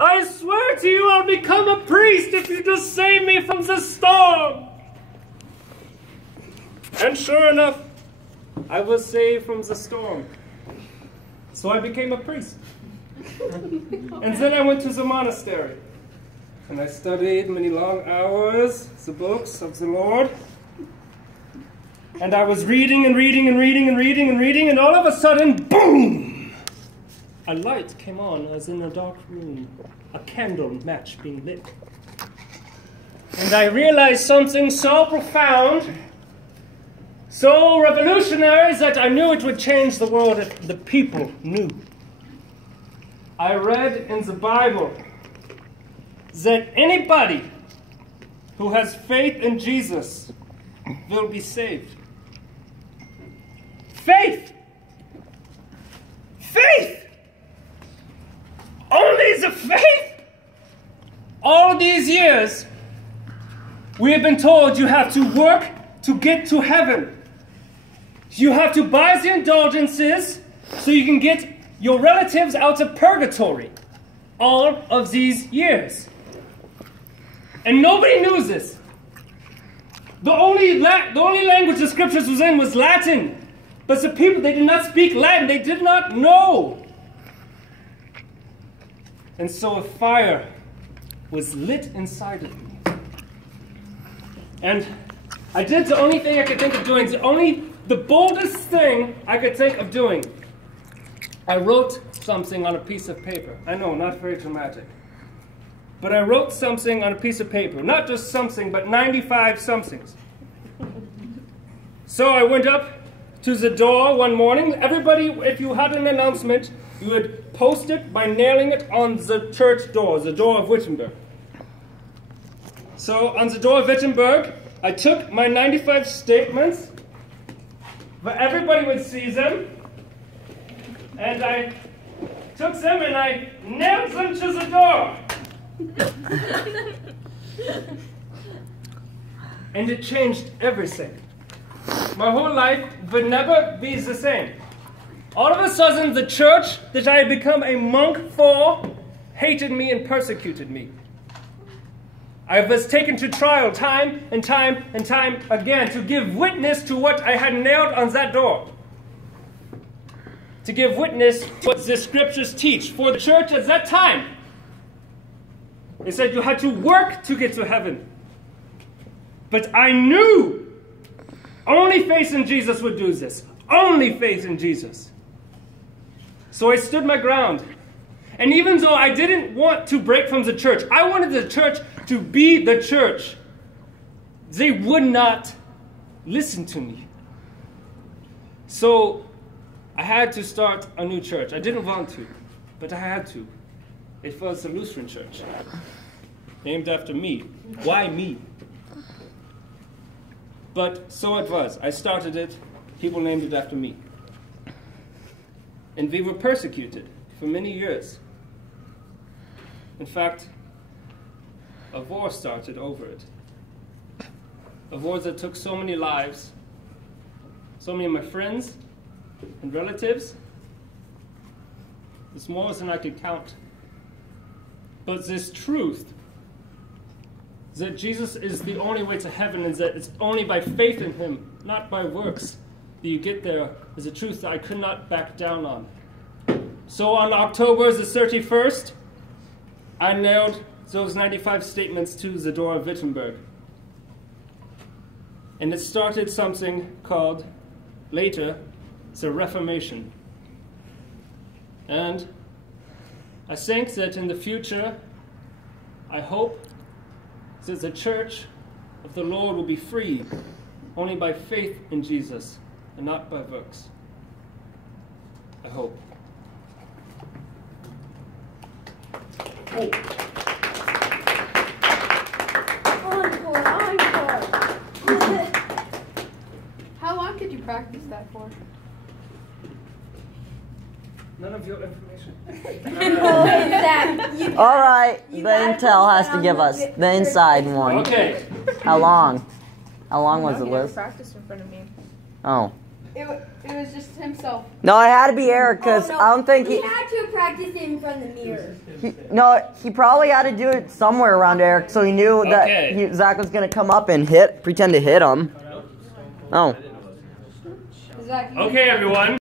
I swear to you I'll become a priest if you just save me from the storm. And sure enough, I was saved from the storm. So I became a priest. And then I went to the monastery. And I studied many long hours the books of the Lord. And I was reading and reading and reading and reading and reading, and all of a sudden, boom! A light came on. I was in a dark room, a candle match being lit. And I realized something so profound, so revolutionary, that I knew it would change the world if the people knew. I read in the Bible that anybody who has faith in Jesus will be saved. Faith! Faith! Only the faith? All these years, we have been told you have to work to get to heaven. You have to buy the indulgences so you can get your relatives out of purgatory. All of these years. And nobody knew this. The only language the scriptures was in was Latin. But the people, they did not speak Latin. They did not know. And so a fire was lit inside of me. And I did the only thing I could think of doing, the boldest thing I could think of doing. I wrote something on a piece of paper. I know, not very dramatic. But I wrote something on a piece of paper. Not just something, but 95 somethings. So I went up to the door one morning. Everybody, if you had an announcement, you would post it by nailing it on the church door, the door of Wittenberg. So on the door of Wittenberg, I took my 95 statements, but everybody would see them, and I took them and I nailed them to the door. And it changed everything. My whole life would never be the same. All of a sudden, the church that I had become a monk for hated me and persecuted me. I was taken to trial time and time and time again to give witness to what I had nailed on that door. To give witness to what the scriptures teach. For the church at that time, it said you had to work to get to heaven. But I knew only faith in Jesus would do this. Only faith in Jesus. So I stood my ground. And even though I didn't want to break from the church, I wanted the church to be the church, they would not listen to me. So I had to start a new church. I didn't want to, but I had to. It was the Lutheran church, named after me. Why me? But so it was. I started it. People named it after me. And we were persecuted for many years. In fact, a war started over it. A war that took so many lives, so many of my friends and relatives. It's more than I could count. But this truth that Jesus is the only way to heaven and that it's only by faith in him, not by works, that you get there, is a truth that I could not back down on. So on October the 31st, I nailed those 95 statements to the door of Wittenberg. And it started something called, later, the Reformation. And I think that in the future, I hope that the church of the Lord will be free only by faith in Jesus and not by works. I hope. Encore. How long could you practice that for? None of your information. All right, the intel has to give us the inside one. Okay. How long? How long was it, Liz? Practice in front of me. Oh. It was just himself. No, it had to be Eric because Oh, no. I don't think he had to practice it in front of the mirror. He probably had to do it somewhere around Eric, so he knew that Zach was gonna come up and pretend to hit him. Oh. Zach, Okay, everyone.